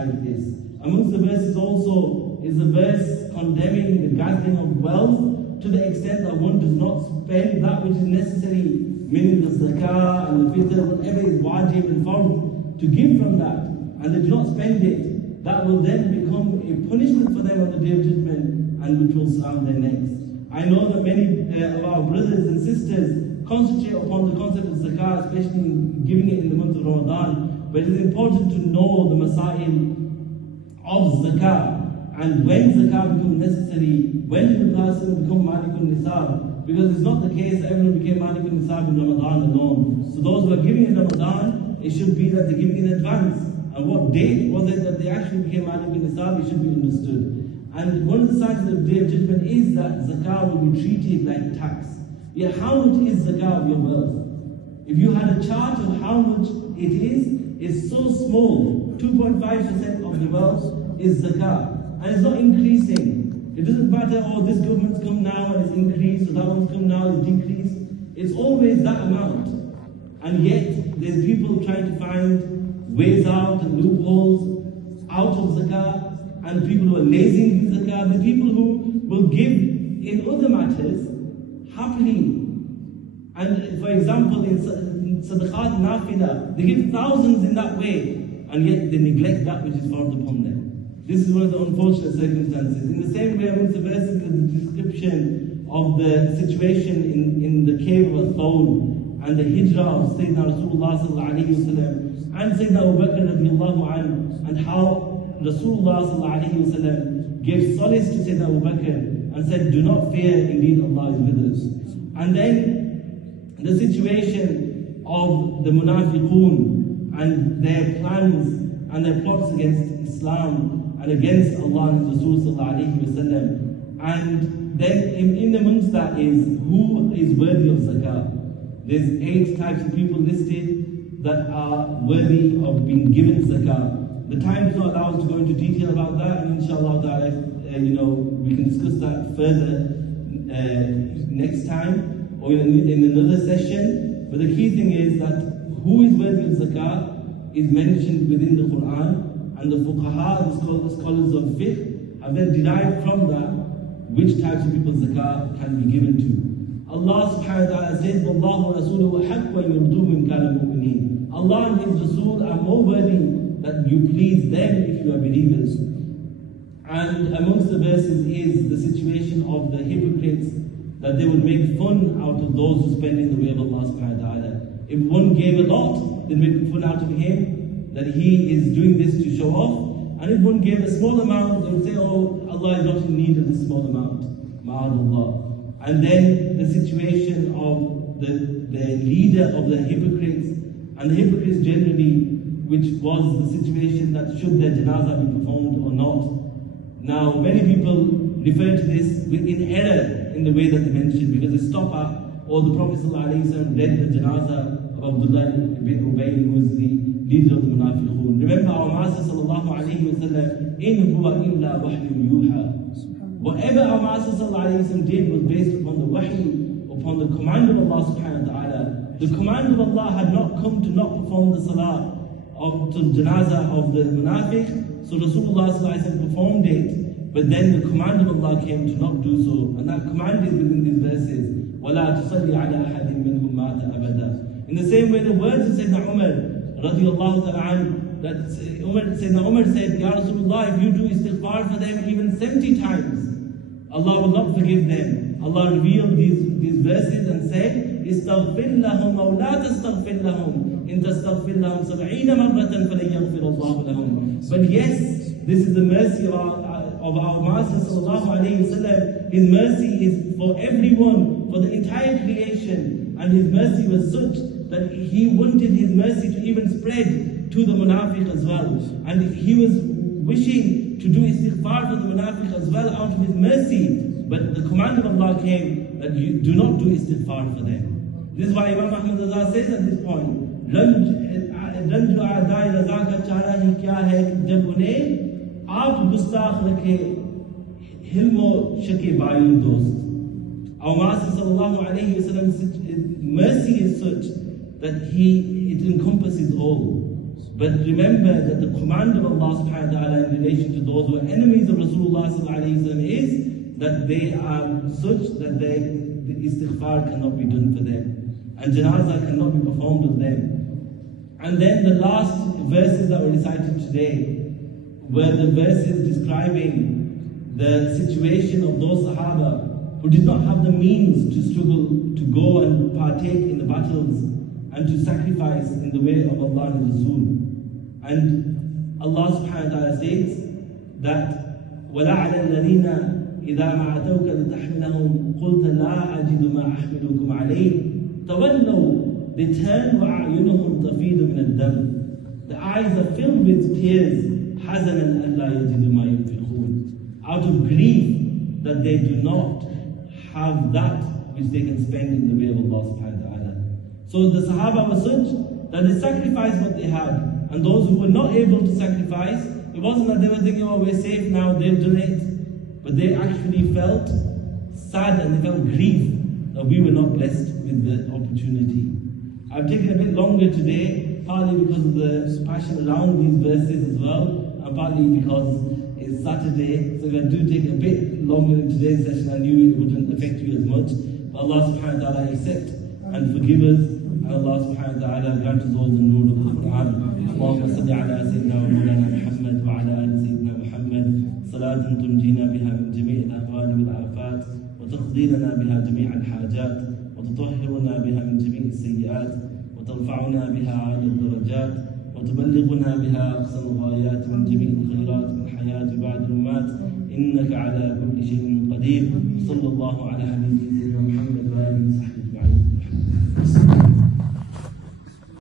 alongside this. Amongst the verses also is the verse condemning the gathering of wealth to the extent that one does not spend that which is necessary, meaning the zakah and the fitr, whatever is wajib and fard, to give from that, and they do not spend it. That will then become a punishment for them on the Day of Judgment, and which will surround their necks. I know that many of our brothers and sisters concentrate upon the concept of zakah, especially in giving it in the month of Ramadan, but it is important to know the masail of zakah, and when zakah becomes necessary, when did the person become malikun nisab? Because it's not the case that everyone became malikun nisab in Ramadan alone. So those who are giving in Ramadan, it should be that they're giving in advance. And what date was it that they actually became malikun nisab? It should be understood. And one of the signs of the Day of Judgment is that zakah will be treated like tax. Yet how much is zakah of your wealth? If you had a chart of how much it is, it's so small. 2.5% of the wealth is zakah. And it's not increasing. It doesn't matter, oh, this government's come now and it's increased, or that one's come now and it's decreased. It's always that amount. And yet, there's people trying to find ways out and loopholes out of zakah, and people who are lazy in zakah, the people who will give in other matters happily. And for example, in sadaqat nafila, they give thousands in that way, and yet they neglect that which is fard upon them. This is one of the unfortunate circumstances. In the same way, amongst the verses is the description of the situation in the cave of Thawr and the hijrah of Sayyidina Rasulullah sallallahu alayhi wa sallam and Sayyidina Abu Bakr radiallahu anhu, and how Rasulullah sallallahu alayhi wa sallam gave solace to Sayyidina Abu Bakr and said, do not fear, indeed Allah is with us. And then the situation of the munafiqun and their plans and their plots against Islam and against Allah and Rasul sallallahu alayhi wa sallam. And then in amongst that is who is worthy of zakah. There's 8 types of people listed that are worthy of being given zakah. The time does not allow us to go into detail about that, and inshallah ta'ala, we can discuss that further next time or in another session. But the key thing is that who is worthy of zakah is mentioned within the Quran. And the fuqaha, the scholars of fiqh, have then derived from that which types of people zakah can be given to. Allah subhanahu wa ta'ala says, وَاللَّهُ وَرَسُولُهُ أَحَقُّ أَن يُرْضُوهُ إِن كَانُوا مُؤْمِنِينَ. Allah and His Rasul are more worthy that you please them if you are believers. And amongst the verses is the situation of the hypocrites, that they would make fun out of those who spend in the way of Allah subhanahu wa ta'ala. If one gave a lot, they make fun out of him, that he is doing this to show off. And if one gave a small amount, they would say, oh, Allah is not in need of this small amount. Ma'adallah. And then the situation of the leader of the hypocrites, and the hypocrites generally, which was the situation that should their janazah be performed or not. Now, many people refer to this in error in the way that they mentioned, because they stop at, or the Prophet ﷺ read the janazah of Abdullah ibn Ubay, who is the leader of the munafiqun. Remember our Master sallallahu alayhi wa sallam, in huwa illa wahyun yuha. Whatever our Master sallallahu alayhi wa sallam did was based upon the wahy, upon the command of Allah subhanahu wa ta'ala. The command of Allah had not come to not perform the salah of the janazah of the munafiq, so Rasulullah sallallahu alayhi wa sallam performed it, but then the command of Allah came to not do so, and that command is within these verses. وَلَا تُصَلِّ عَلَىٰ أَحَدٍ مِّنْهُمْ مَاتَ أَبَدًا. In the same way, the words of Sayyidina Omer radiallahu ta'ala, that Sayyidina Omer said, Ya Rasulullah, if you do istighfar for them even 70 times, Allah will not forgive them. Allah revealed these verses and said, Istaghfir lahum aw la tastaghfir lahum, in tastaghfir lahum 70 marratan falan yaghfir Allah lahum. But yes, this is the mercy of our Master sallallahu alayhi wa sallam. His mercy is for everyone, for the entire creation, and His mercy was such that He wanted His mercy to even spread to the munafiq as well. And He was wishing to do istighfar for the munafiq as well out of His mercy. But the command of Allah came that you do not do istighfar for them. This is why Imam Ahmad Azhar says at this point, रंज आदाए रज़ा का चारा ही क्या है जब उन्हें आप गुस्ताख रखे हिल्म शके बाई दोस्त. Our Master sallallahu alayhi wa sallam's mercy is such that it encompasses all. But remember that the command of Allah subhanahu wa ta'ala in relation to those who are enemies of Rasulullah sallallahu alayhi wa sallam is that they are such that the istighfar cannot be done for them, and janazah cannot be performed of them. And then the last verses that were recited today were the verses describing the situation of those Sahaba who did not have the means to struggle, to go and partake in the battles and to sacrifice in the way of Allah and Rasul. And Allah subhanahu wa ta'ala states that وَلَا عَلَى الَّذِينَ إِذَا مَا أَتَوْكَ لِتَحْمِلَهُمْ قُلْتَ لَا أَجِدُ مَا أَحْمِلُكُمْ عَلَيْهِ تَوَلَّوْا, they turn وَأَعْيُنُهُمْ تَفِيضُ مِنَ الدَّمِ, the eyes are filled with tears, حَزَنًا أَلَّا يَجِدُ مَا يُنْفِقُونَ, out of grief that they do not have that which they can spend in the way of Allah subhanahu wa ta'ala. So the Sahaba were such that they sacrificed what they had. And those who were not able to sacrifice, it wasn't that they were thinking, oh, we're safe now, they've done it. But they actually felt sad and they felt grief that we were not blessed with the opportunity. I've taken a bit longer today, partly because of the passion around these verses as well, and partly because it's Saturday. So if I do take a bit longer in today's session, I knew it wouldn't affect you as much. But Allah subhanahu wa ta'ala accept and forgive us. And Allah subhanahu wa ta'ala grant us all the nur of the Quran. اللهم صل على سيدنا ومولانا محمد وعلى آل سيدنا محمد صلاة تنجينا بها من جميع الأهوال والآفات وتقضي لنا بها جميع الحاجات وتطهرنا بها من جميع السيئات وترفعنا بها أعلى الدرجات وتبلغنا بها أقصى الغايات من جميع الخيرات من حياة بعد الممات إنك على كل شيء قدير. صلى الله على حبيبنا محمد وآله وصحبه.